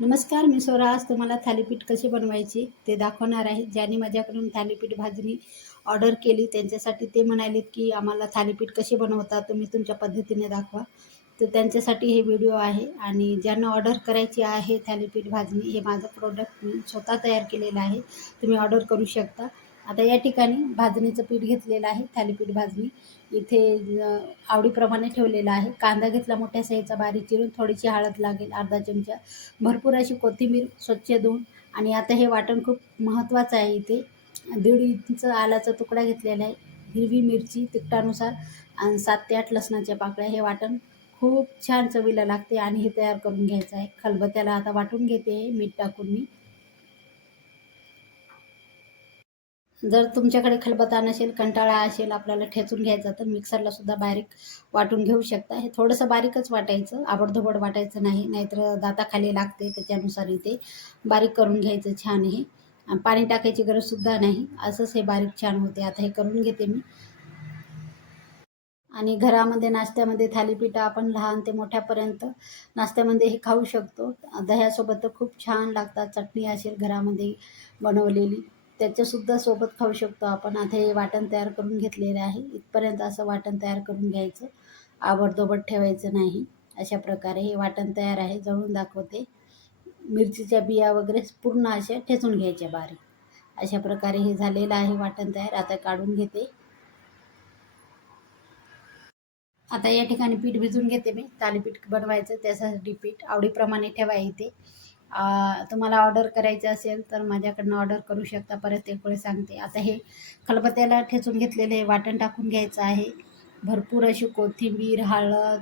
नमस्कार, मी स्वरा. आज तुम्हाला थालीपीठ कशी बनवायची ते दाखवणार आहे. ज्यांनी माझ्याकडून थालीपीठ भाजणी ऑर्डर केली त्यांच्यासाठी ते म्हणालेत, की आम्हाला थालीपीठ कशी बनवता तुम्ही तुमच्या पद्धतीने दाखवा. तर त्यांच्यासाठी हे व्हिडिओ आहे आणि ज्यांना ऑर्डर करायची आहे थालीपीठ भाजणी, हे माझं प्रोडक्ट मी स्वतः तयार केलेलं आहे. तुम्ही ऑर्डर करू शकता. आता या ठिकाणी भाजणीचं पीठ घेतलेलं आहे, थालीपीठ भाजणी. इथे आवडीप्रमाणे ठेवलेलं आहे. कांदा घेतला मोठ्या साईजचा बारीक चिरून, थोडीशी हळद लागेल अर्धा चमचा, भरपूर अशी कोथिंबीर स्वच्छ धुवून. आणि आता हे वाटण खूप महत्त्वाचं आहे. इथे 1.5 इंच आलाचा तुकडा घेतलेला आहे, हिरवी मिरची तिखटानुसार आणि 7 ते 8 लसणाच्या पाकळ्या. हे वाटण खूप छान चवीला लागते आणि हे तयार करून घ्यायचं आहे. खलबत्त्याला आता वाटून घेते मीठ टाकून मी. जर तुमच्याकडे खलबत्ता नसेल, कंटाळा असेल आपल्याला ठेचून घ्यायचा, तर मिक्सरला सुद्धा बारीक वाटून घेऊ शकता. हे थोडंसं बारीकच वाटायचं, आबडधोबड वाटायचं नाही, नाहीतर दाताखाली लागते. त्याच्यानुसार इथे बारीक करून घ्यायचं छान हे. आणि पाणी टाकायची गरजसुद्धा नाही, असंच हे बारीक छान होते. आता हे करून घेते मी. आणि घरामध्ये नाश्त्यामध्ये थालीपीठ आपण लहान ते मोठ्यापर्यंत नाश्त्यामध्ये हे खाऊ शकतो. दह्यासोबत तर खूप छान लागतात. चटणी असेल घरामध्ये बनवलेली, त्याच्यासुद्धा सोबत खाऊ शकतो आपण. आता हे वाटण तयार करून घेतलेलं आहे. इथपर्यंत असं वाटण तयार करून घ्यायचं, आबडधोबड ठेवायचं नाही. अशा प्रकारे हे वाटण तयार आहे. जळून दाखवते. मिरचीच्या बिया वगैरे पूर्ण अशा ठेचून घ्यायच्या बारीक. अशा प्रकारे हे झालेलं आहे वाटण तयार. आता काढून घेते. आता या ठिकाणी पीठ भिजवून घेते मी. थालीपीठ बनवायचं त्यासाठी पीठ आवडीप्रमाणे ठेवा इथे. तुम्हाला ऑर्डर करायचं असेल तर माझ्याकडनं ऑर्डर करू शकता. परत एक वेळ सांगते. आता हे खलबत्त्याला ठेचून घेतलेले हे वाटण टाकून घ्यायचं आहे. भरपूर अशी कोथिंबीर, हळद,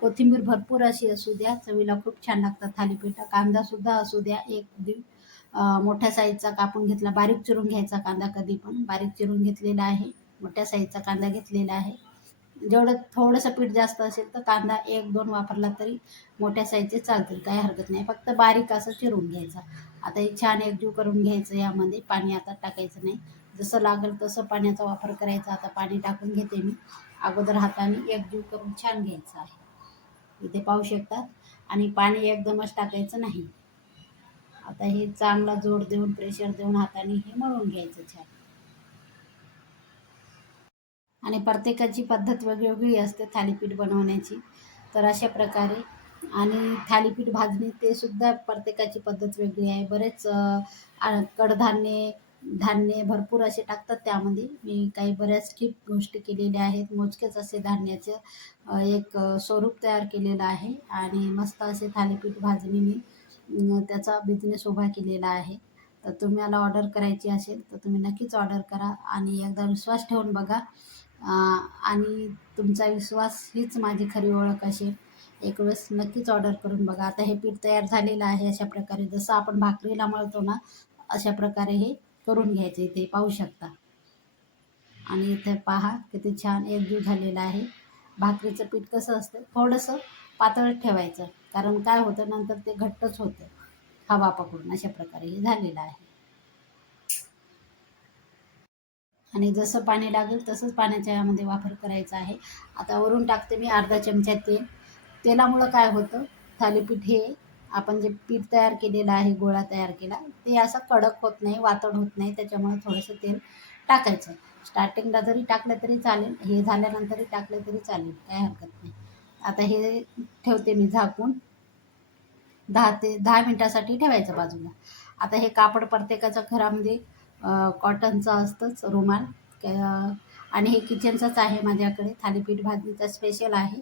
कोथिंबीर भरपूर अशी असू द्या, चवीला खूप छान लागतात थालीपीठ. कांदासुद्धा असू द्या, एक दीड मोठ्या साईजचा कापून घेतला, बारीक चिरून घ्यायचा कांदा कधी पण. बारीक चिरून घेतलेला आहे, मोठ्या साईजचा कांदा घेतलेला आहे. जेवढं थोडंसं पीठ जास्त असेल तर कांदा 1-2 वापरला तरी मोठ्या साईजचे चालतील, काही हरकत नाही. फक्त बारीक असं चिरून घ्यायचं. आता हे छान एकजीव करून घ्यायचं. यामध्ये पाणी आता टाकायचं नाही, जसं लागेल तसं पाण्याचा वापर करायचा. आता पाणी टाकून घेते मी. अगोदर हाताने एकजीव करून छान घ्यायचं आहे, इथे पाहू शकतात. आणि पाणी एकदमच टाकायचं नाही. आता हे चांगला जोर देऊन, प्रेशर देऊन हाताने हे मळून घ्यायचं छान. आणि प्रत्येकाची पद्धत वेगवेगळी असते थालीपीठ बनवण्याची. तर अशा प्रकारे. आणि थालीपीठ भाजणी ते सुद्धा प्रत्येकाची पद्धत वेगळी आहे. बरेच कडधान्ये, धान्य भरपूर असे टाकतात त्यामध्ये. मी काही बऱ्याच स्किप गोष्टी केलेल्या आहेत. मोजकेच असे धान्याचं एक स्वरूप तयार केलेलं आहे आणि मस्त असे थालीपीठ भाजणी मी त्याचा बिझनेस उभा केलेला आहे. तर तुम्हाला ऑर्डर करायची असेल तर तुम्ही नक्कीच ऑर्डर करा आणि एकदा विश्वास ठेवून बघा. आणि तुमचा विश्वास हीच माझी खरी ओळख असेल. एक वेळेस नक्कीच ऑर्डर करून बघा. आता हे पीठ तयार झालेलं आहे. अशा प्रकारे जसं आपण भाकरीला मळतो ना, अशा प्रकारे हे करून घ्यायचं. इथे पाहू शकता. आणि इथे पहा किती छान एकजीव झालेला आहे. भाकरीचं पीठ कसं असतं, थोडंसं पातळ ठेवायचं, कारण काय होतं नंतर ते घट्टच होतं हवा पकडून. अशा प्रकारे हे झालेलं आहे. आणि जसं पाणी लागेल तसंच पाण्याच्या यामध्ये वापर करायचा आहे. आता वरून टाकते मी अर्धा चमचा तेल. तेलामुळं काय होतं, थालीपीठ हे आपण जे पीठ तयार केलेलं आहे, गोळा तयार केला, ते असं कडक होत नाही, वातड होत नाही. त्याच्यामुळे थोडंसं तेल टाकायचं. स्टार्टिंगला जरी टाकलं तरी चालेल, हे झाल्यानंतरही टाकलं तरी चालेल, काही हरकत नाही. आता हे ठेवते मी झाकून. 10 मिनिटासाठी ठेवायचं बाजूला. आता हे कापड प्रत्येकाच्या घरामध्ये कॉटनचं असतंच रुमाल. आणि हे किचनचंच आहे माझ्याकडे. थालीपीठ भाजणीचा स्पेशल आहे.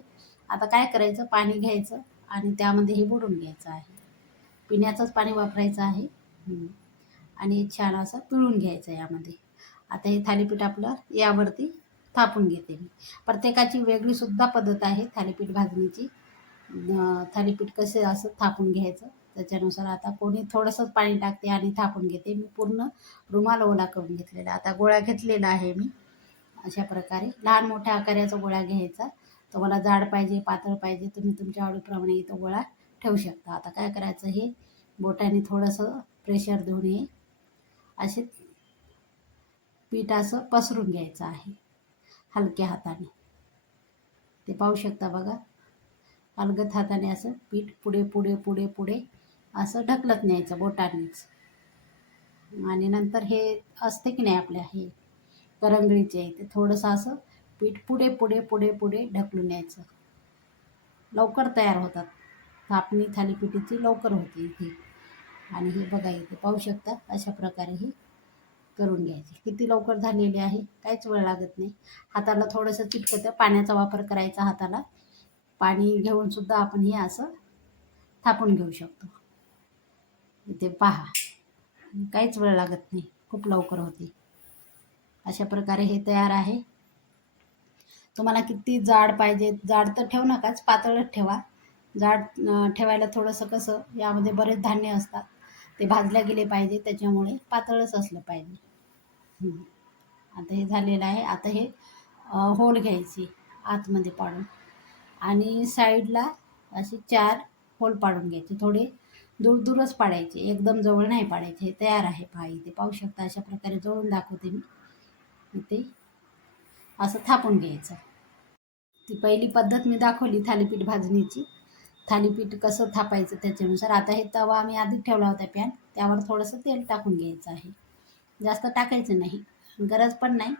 आता काय करायचं, पाणी घ्यायचं आणि त्यामध्ये हे बुडवून घ्यायचं आहे. पिण्याचंच पाणी वापरायचं आहे. आणि छान असं पिळून घ्यायचं यामध्ये. आता हे थालीपीठ आपलं यावरती थापून घेते मी. प्रत्येकाची वेगळी सुद्धा पद्धत आहे थालीपीठ भाजणीची. थालीपीठ कसे असं थापून घ्यायचं त्याच्यानुसार. आता कोणी थोडंसंच पाणी टाकते आणि थापून घेते. मी पूर्ण रुमाल ओला करून घेतलेला. आता गोळा घेतलेला आहे मी. अशा प्रकारे लहान मोठ्या आकाराचा गोळा घ्यायचा. तुम्हाला जाड पाहिजे, पातळ पाहिजे, तुम्ही तुमच्या आवडीप्रमाणे इथं गोळा ठेवू शकता. आता काय करायचं, हे बोटाने थोडंसं प्रेशर देऊन हे असे पीठ असं पसरून घ्यायचं आहे हलक्या हाताने. ते पाहू शकता बघा. अलगद हाताने असं पीठ पुढे पुढे पुढे पुढे असं ढकलत न्यायचं बोटानेच. आणि नंतर हे असते की नाही आपल्या हे करंगळीचे, ते थोडंसं असं पीठ पुढे पुढे पुढे पुढे ढकलून न्यायचं. लवकर तयार होतात. थापणी थालीपीठाची लवकर होते इथे. आणि हे बघा इथे पाहू शकता, अशा प्रकारे हे करून घ्यायचे. किती लवकर झालेले आहे, काहीच वेळ लागत नाही. हाताला थोडंसं चिटकतं, पाण्याचा वापर करायचा हाताला. पाणी घेऊन सुद्धा आपण हे असं थापून घेऊ शकतो. इथे पहा, काहीच वेळ लागत नाही, खूप लवकर होते. अशा प्रकारे हे तयार आहे. तुम्हाला किती जाड पाहिजे, जाड तर ठेवू नकाच, पातळच ठेवा. जाड ठेवायला थोडंसं कसं, यामध्ये बरेच धान्य असतात, ते भाजल्या गेले पाहिजे, त्याच्यामुळे पातळच असलं पाहिजे. आता हे झालेलं आहे. आता हे होल घ्यायची आतमध्ये पाडून, आणि साईडला असे 4 होल पाडून घ्यायचे. थोडे दूर दूरच पाडायचे, एकदम जवळ नाही पाडायचे. हे तयार आहे पहा, इथे पाहू शकता. अशा प्रकारे जवळून दाखवते मी. इथे असं थापून घ्यायचं. ती पहिली पद्धत मी दाखवली थालीपीठ भाजणीची. थालीपीठ कसं थापायचं त्याच्यानुसार. आता हे तवा आम्ही आधी ठेवला होता पॅन, त्यावर थोडंसं तेल टाकून घ्यायचं आहे. जास्त टाकायचं नाही, गरज पण नाही.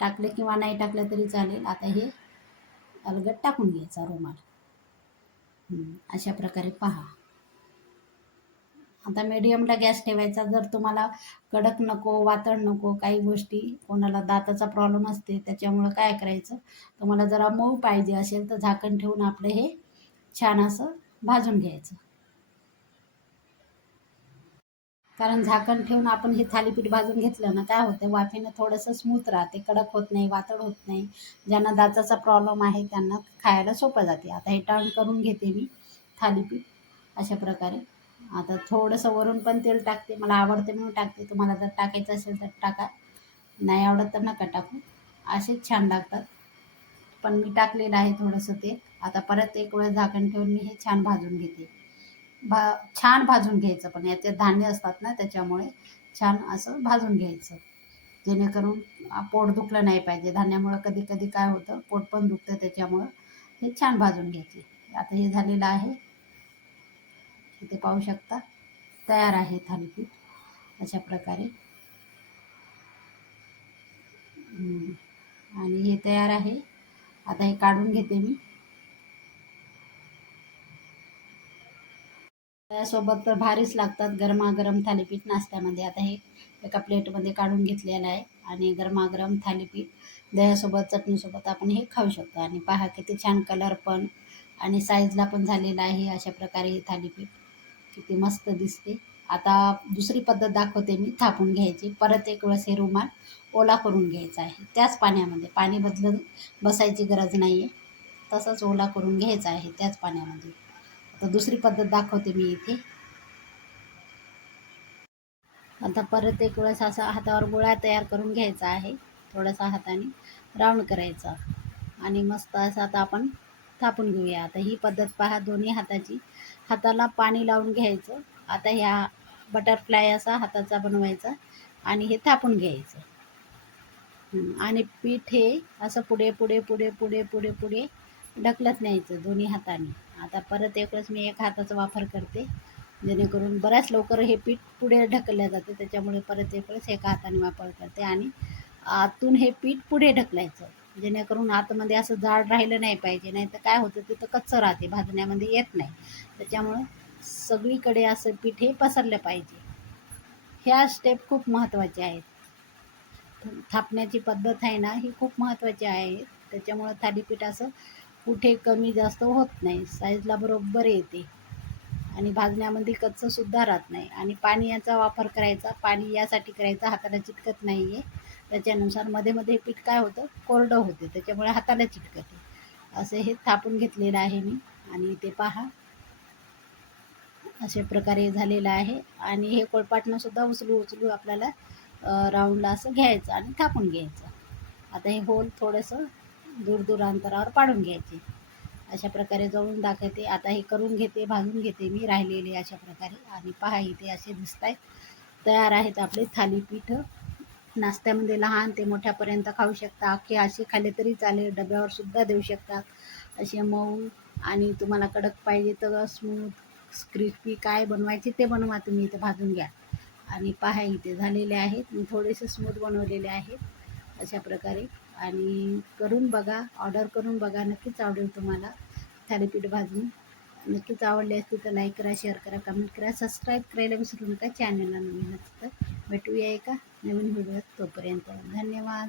टाकले किंवा नाही टाकलं तरी चालेल. आता हे अलगद टाकून घ्यायचा रुमाल. अशा प्रकारे पहा. आता मीडियमला गॅस ठेवायचा. जर तुम्हाला कडक नको, वातळ नको, काही गोष्टी, कोणाला दाताचा प्रॉब्लेम असते, त्याच्यामुळं काय करायचं, तुम्हाला जरा मऊ पाहिजे असेल तर झाकण ठेवून आपलं हे छान असं भाजून घ्यायचं. कारण झाकण ठेवून आपण हे थालीपीठ भाजून घेतलं ना, काय होतं, वाफेनं थोडंसं स्मूथ राहते, कडक होत नाही, वातळ होत नाही. ज्यांना दाताचा प्रॉब्लेम आहे त्यांना खायला सोपं जाते. आता हे टर्न करून घेते मी थालीपीठ अशा प्रकारे. आता थोडंसं वरून पण तेल टाकते, मला आवडते म्हणून टाकते. तुम्हाला जर टाकायचं असेल तर टाका, नाही आवडत तर नका टाकू. असेच छान लागतात, पण मी टाकलेलं आहे थोडंसं तेल. आता परत एक वेळेस झाकण ठेवून मी हे छान भाजून घेते. छान भाजून घ्यायचं, पण याच्यात धान्य असतात ना, त्याच्यामुळे छान असं भाजून घ्यायचं, जेणेकरून पोट दुखलं नाही पाहिजे. धान्यामुळं कधी कधी काय होतं, पोट पण दुखतं, त्याच्यामुळं हे छान भाजून घ्यायचे. आता हे झालेलं आहे, इथे पाहू शकता. तयार आहे थालीपीठ अशा प्रकारे. आणि हे तयार आहे. आता हे काढून घेते मी. त्यासोबत तर भारीच लागतात गरमागरम थालीपीठ नाश्त्यामध्ये. आता हे एका प्लेटमध्ये काढून घेतलेलं आहे, आणि गरमागरम थालीपीठ दह्यासोबत, चटणीसोबत आपण हे खाऊ शकतो. आणि पहा किती छान कलर पण आणि साईजला पण झालेला आहे. अशा प्रकारे हे थालीपीठ किती मस्त दिसते. आता दुसरी पद्धत दाखवते मी थापून घ्यायची. परत एक वेळेस हे रुमाल ओला करून घ्यायचा आहे, त्याच पाण्यामध्ये. पाणी बदलून बसायची गरज नाही आहे, तसंच ओला करून घ्यायचा आहे त्याच पाण्यामध्ये. आता दुसरी पद्धत दाखवते मी इथे. आता परत एक वेळेस असा हातावर गोळा तयार करून घ्यायचा आहे, थोडासा हाताने राऊंड करायचा, आणि मस्त असं आता आपण थापून घेऊया. आता ही पद्धत पहा, दोन्ही हाताची. हाताला पाणी लावून घ्यायचं. आता ह्या बटरफ्लाय असा हाताचा बनवायचा, आणि हे थापून घ्यायचं. आणि पीठ हे असं पुढे पुढे पुढे पुढे पुढे पुढे ढकलत न्यायचं दोन्ही हाताने. आता परत एक वेळेस मी एक हाताचा वापर करते, जेणेकरून बऱ्याच लवकर हे पीठ पुढे ढकललं जातं, त्याच्यामुळे परत एक वेळेस एका हाताने वापर करते. आणि आतून हे पीठ पुढे ढकलायचं, जेणेकरून आतमध्ये असं जाड राहिलं नाही पाहिजे, नाही तर काय होतं, तिथं कच्चं राहते, भाजण्यामध्ये येत नाही. त्याच्यामुळं सगळीकडे असं पीठ हे पसरलं पाहिजे. ह्या स्टेप खूप महत्त्वाच्या आहेत. थापण्याची पद्धत आहे ना, ही खूप महत्त्वाची आहे. त्याच्यामुळं थालीपीठ असं कुठे कमी जास्त होत नाही, साईजला बरोबर येते, आणि भाजण्यामध्ये कच्चंसुद्धा राहत नाही. आणि पाणी याचा वापर करायचा, पाणी यासाठी करायचा, हाताला चिटकत नाही आहे, त्याच्यानुसार. मध्ये मध्ये पीठ काय होतं, कोरडं होते, त्याच्यामुळे हाताला चिटकते. असं हे थापून घेतलेलं आहे मी. आणि ते पहा, अशा प्रकारे झालेलं आहे. आणि हे कोळपाटनंसुद्धा उचलू उचलू आपल्याला राऊंडला असं घ्यायचं आणि थापून घ्यायचं. आता हे होल थोडंसं दूर दूर अंतरावर पाडून घ्यायचे. अशा प्रकारे जळून दाखवते. आता हे करून घेते, भाजून घेते मी राहिलेले अशा प्रकारे. आणि पहा, इथे असे दिसत आहेत. तयार आहेत आपले थालीपीठ. नाश्त्यामध्ये लहान ते मोठ्यापर्यंत खाऊ शकता. अख्खे असे खाल्ले तरी चालेल, डब्यावर सुद्धा देऊ शकतात. असे मऊ, आणि तुम्हाला कडक पाहिजे तर स्मूथ, क्रिस्पी काय बनवायचे ते बनवा तुम्ही, इथे भाजून घ्या. आणि पहा इथे झालेले आहेत, मी थोडेसे स्मूथ बनवलेले आहेत अशा प्रकारे. आणि करून बघा, ऑर्डर करून बघा, नक्कीच आवडेल तुम्हाला थालीपीठ भाजून. नक्कीच आवडले असतील तर लाईक करा, शेअर करा, कमेंट करा, सबस्क्राईब करायला विसरू नका चॅनलला नवीन असतं. भेटूया एका नवीन व्हिडिओत, तोपर्यंत धन्यवाद.